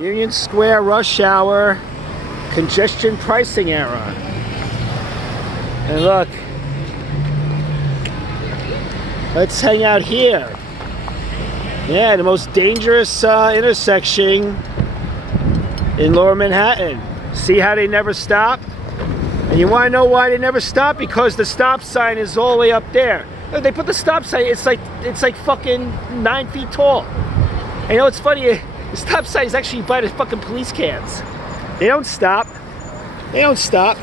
Union Square rush hour, congestion pricing era. And look, let's hang out here. Yeah, the most dangerous intersection in Lower Manhattan. See how they never stop? And you want to know why they never stop? Because the stop sign is all the way up there. They put the stop sign, it's like fucking 9 feet tall. And you know what's funny? The stop sign is actually by the fucking police cans. They don't stop. They don't stop.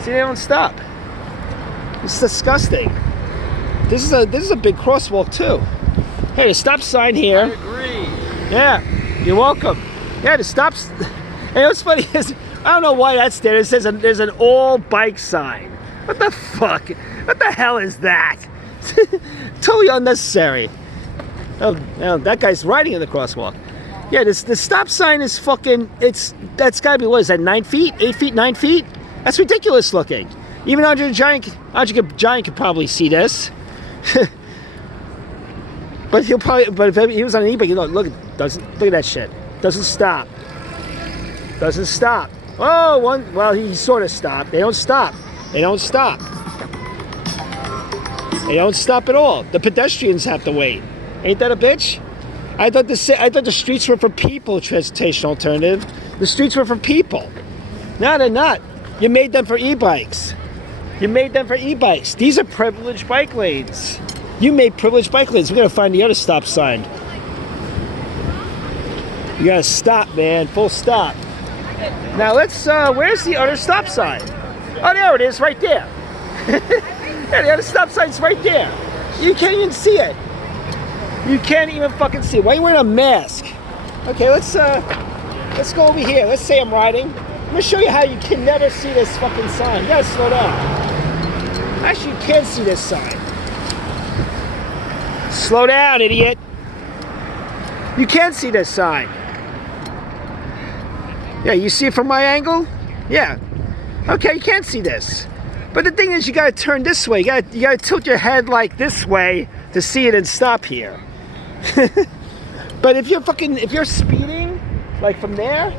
See, they don't stop. It's disgusting. This is a big crosswalk too. Hey, the stop sign here. I agree. Yeah, you're welcome. Yeah, the stops. And what's funny is, I don't know why that's there. It says there's an all bike sign. What the fuck? What the hell is that? Totally unnecessary. Oh, that guy's riding in the crosswalk. Yeah, the stop sign is fucking. That's gotta be, what is that? 9 feet? 8 feet? 9 feet? That's ridiculous looking. Even Andre the Giant could probably see this. But if he was on an e-bike, look at that shit. Doesn't stop. Doesn't stop. Oh, well, he sort of stopped. They don't stop. They don't stop. They don't stop at all. The pedestrians have to wait. Ain't that a bitch? I thought the streets were for people, transportation alternative. The streets were for people. No, they're not. You made them for e-bikes. You made them for e-bikes. These are privileged bike lanes. You made privileged bike lanes. We gotta find the other stop sign. You gotta stop, man. Full stop. Now let's, where's the other stop sign? Oh, there it is, right there. Yeah, the other stop sign's right there. You can't even see it. You can't even fucking see it. Why are you wearing a mask? Okay, let's go over here. Let's say I'm riding. I'm gonna show you how you can never see this fucking sign. You gotta slow down. Actually, you can see this sign. Slow down, idiot. You can see this sign. Yeah, you see it from my angle? Yeah. Okay, you can't see this. But the thing is, you gotta turn this way. You gotta tilt your head like this way to see it and stop here. But if you're speeding, like from there,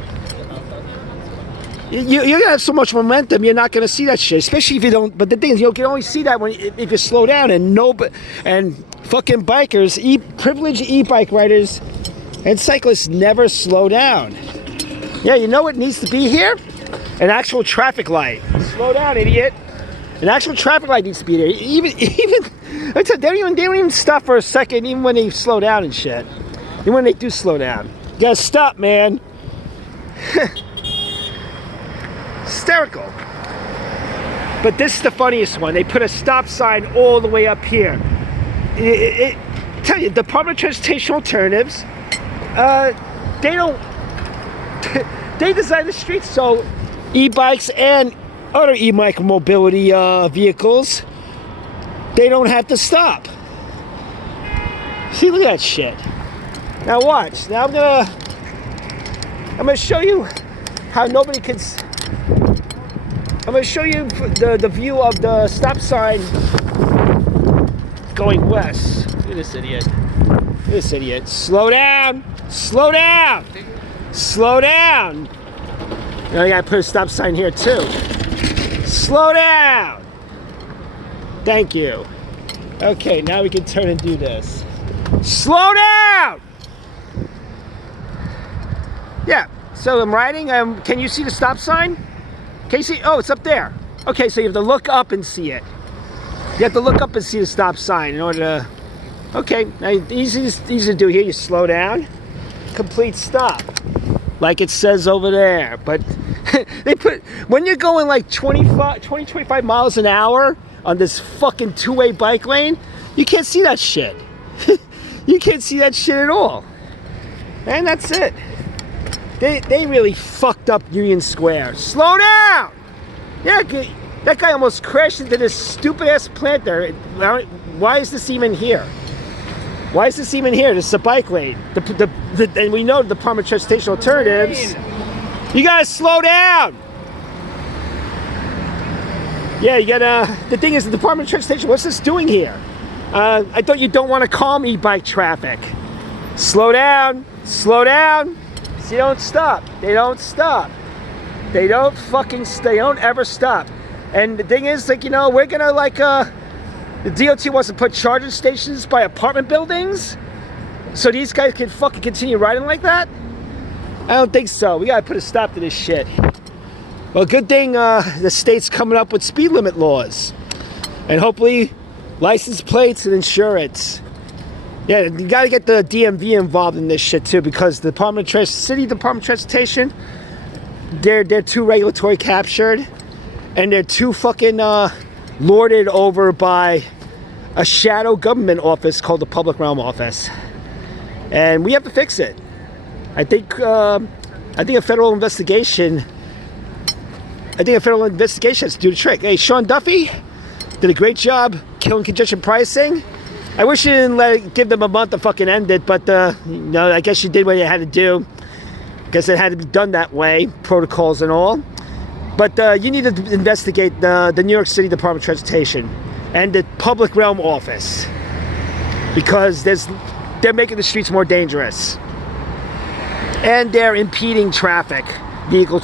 you're gonna have so much momentum, you're not gonna see that shit. Especially if you don't. But the thing is, you can only see that if you slow down. And fucking bikers, privileged e-bike riders, and cyclists never slow down. Yeah, you know what needs to be here? An actual traffic light. Slow down, idiot. An actual traffic light needs to be there. They don't even stop for a second, even when they slow down and shit. Even when they do slow down. You gotta stop, man. Hysterical. But this is the funniest one. They put a stop sign all the way up here. Tell you, Department of Transportation Alternatives, they don't. They design the streets so e-bikes and other e-bike mobility vehicles, they don't have to stop. See, look at that shit. Now watch. Now I'm gonna show you how nobody can. I'm gonna show you the view of the stop sign going west. Look at this idiot. Look at this idiot. Slow down. Slow down. Slow down. Now you gotta put a stop sign here too. Slow down. Thank you. Okay, now we can turn and do this. Slow down. Yeah. So I'm riding. Can you see the stop sign? Can you see? Oh, it's up there. Okay, so you have to look up and see it. You have to look up and see the stop sign in order to. Okay, now easy to do here. You slow down. Complete stop, like it says over there. But they put, when you're going like 25 miles an hour on this fucking two-way bike lane, you can't see that shit. You can't see that shit at all. And that's it. They really fucked up Union Square. Slow down. Yeah, that guy almost crashed into this stupid ass plant there. Why is this even here? Why is this even here? This is a bike lane. And we know the Department of Transportation Alternatives. You guys slow down. Yeah, you gotta. The thing is, the Department of Transportation. What's this doing here? I thought you don't want to calm e-bike traffic. Slow down. Slow down. They don't stop. They don't stop. They don't they don't ever stop. And the thing is, like, you know, we're gonna like, the DOT wants to put charging stations by apartment buildings so these guys can fucking continue riding like that? I don't think so. We gotta put a stop to this shit. Well, good thing the state's coming up with speed limit laws. And hopefully license plates and insurance. Yeah, you gotta get the DMV involved in this shit too, because the City Department of Transportation, they're too regulatory captured, and they're too fucking lorded over by a shadow government office called the Public Realm Office. And we have to fix it. I think a federal investigation has to do the trick. Hey, Sean Duffy did a great job killing congestion pricing. I wish you didn't give them a month to fucking end it, but you know, I guess you did what you had to do. I guess it had to be done that way, protocols and all. But you need to investigate the New York City Department of Transportation and the Public Realm Office, because they're making the streets more dangerous, and they're impeding traffic, vehicle